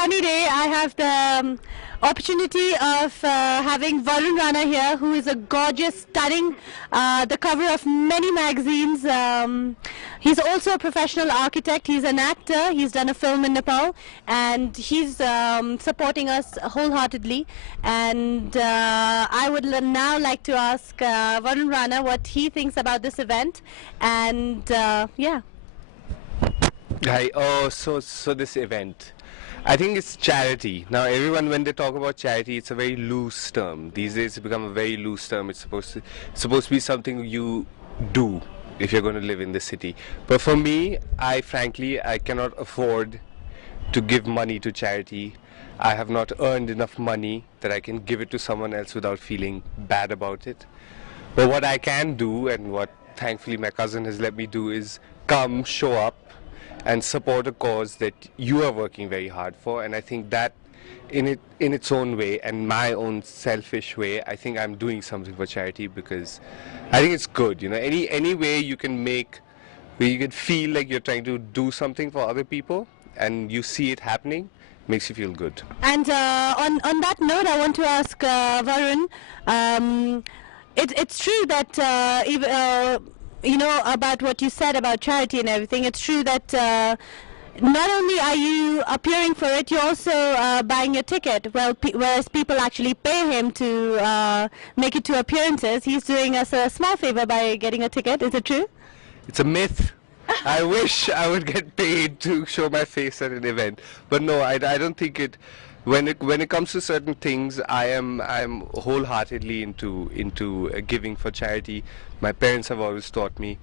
sunny day, I have the opportunity of having Varun Rana here, who is a gorgeous, stunning, the cover of many magazines. He's also a professional architect. He's an actor. He's done a film in Nepal, and he's supporting us wholeheartedly. And I would now like to ask Varun Rana what he thinks about this event. And yeah. Hi. So this event, I think it's charity. Now everyone, when they talk about charity, it's a very loose term. These days it's become a very loose term. It's supposed to be something you do if you're going to live in the city. But for me, frankly, I cannot afford to give money to charity. I have not earned enough money that I can give it to someone else without feeling bad about it. But what I can do, and what thankfully my cousin has let me do, is come, show up, and support a cause that you are working very hard for. And I think that in its own way, and my own selfish way, I think I'm doing something for charity, because I think it's good, you know, any way you can make, where you can feel like you're trying to do something for other people and you see it happening, makes you feel good. And on that note, I want to ask Varun, it's true that you know, about what you said about charity and everything, it's true that not only are you appearing for it, you're also buying a ticket. Well, whereas people actually pay him to make it to appearances, he's doing us a small favor by getting a ticket. Is it true? It's a myth. I wish I would get paid to show my face at an event, but no, I don't think it. When it comes to certain things, I'm wholeheartedly into giving for charity. My parents have always taught me,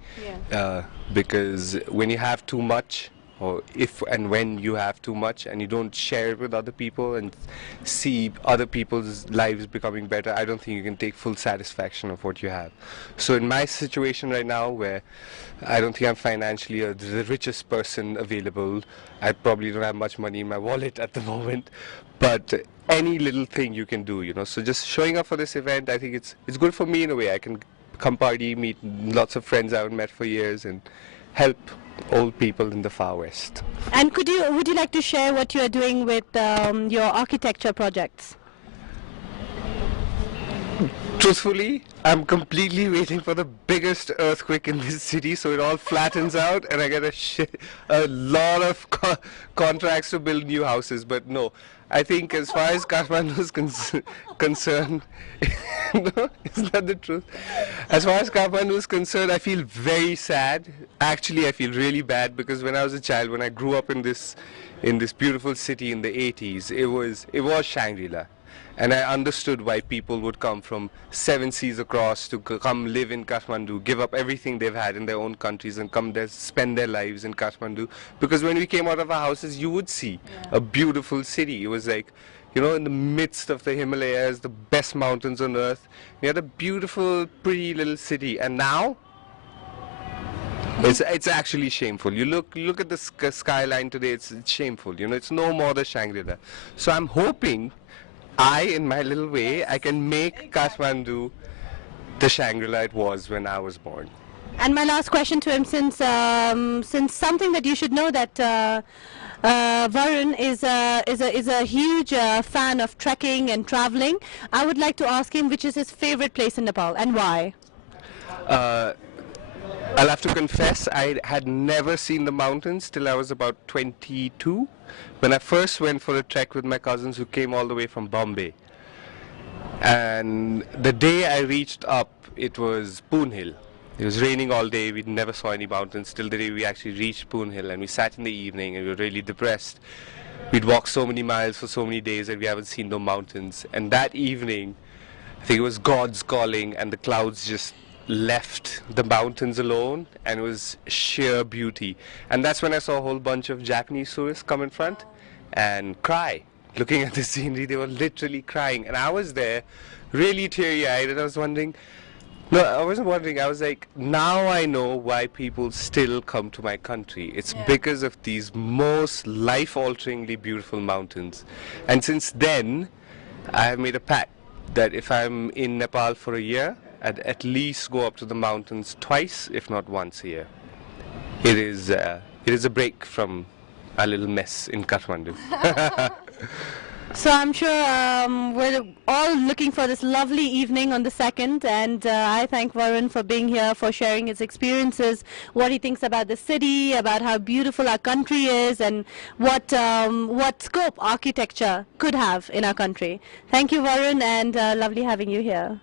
because when you have too much, or if and when you have too much and you don't share it with other people and see other people's lives becoming better, I don't think you can take full satisfaction of what you have. So in my situation right now, where I don't think I'm financially the richest person available, I probably don't have much money in my wallet at the moment, but any little thing you can do, you know. So just showing up for this event, I think it's good for me in a way. I can come party, meet lots of friends I haven't met for years, and help old people in the far west. And would you like to share what you are doing with your architecture projects? Truthfully, I'm completely waiting for the biggest earthquake in this city, so it all flattens out and I get a lot of contracts to build new houses. But no, I think as far as Kathmandu is concerned, no, isn't that the truth? As far as Kathmandu is concerned, I feel very sad. Actually, I feel really bad, because when I was a child, when I grew up in this beautiful city in the 80s, it was Shangri-La. And I understood why people would come from 7 seas across to come live in Kathmandu, give up everything they've had in their own countries and come there, spend their lives in Kathmandu. Because when we came out of our houses, you would see a beautiful city. It was like, you know, in the midst of the Himalayas, the best mountains on earth. We had a beautiful, pretty little city. And now, it's actually shameful. You look at the skyline today, it's shameful. You know, it's no more the Shangri-La. So I'm hoping in my little way, I can make Kathmandu the Shangri-La it was when I was born. And my last question to him, since something that you should know, that Varun is a huge fan of trekking and traveling, I would like to ask him which is his favorite place in Nepal and why. I'll have to confess, I had never seen the mountains till I was about 22, when I first went for a trek with my cousins who came all the way from Bombay. And the day I reached up, it was Poon Hill. It was raining all day, we never saw any mountains till the day we actually reached Poon Hill, and we sat in the evening and we were really depressed. We'd walked so many miles for so many days and we haven't seen no mountains. And that evening, I think it was God's calling, and the clouds just left the mountains alone, and it was sheer beauty. And that's when I saw a whole bunch of Japanese tourists come in front and cry. Looking at the scenery, they were literally crying. And I was there, really teary-eyed, and I was wondering, no, I wasn't wondering, I was like, now I know why people still come to my country. It's because of these most life-alteringly beautiful mountains. And since then, I have made a pact that if I'm in Nepal for a year, I'd at least go up to the mountains twice, if not once a year. It is a break from our little mess in Kathmandu. So I'm sure we're all looking for this lovely evening on the 2nd, and I thank Varun for being here, for sharing his experiences, what he thinks about the city, about how beautiful our country is, and what scope architecture could have in our country. Thank you, Varun, and lovely having you here.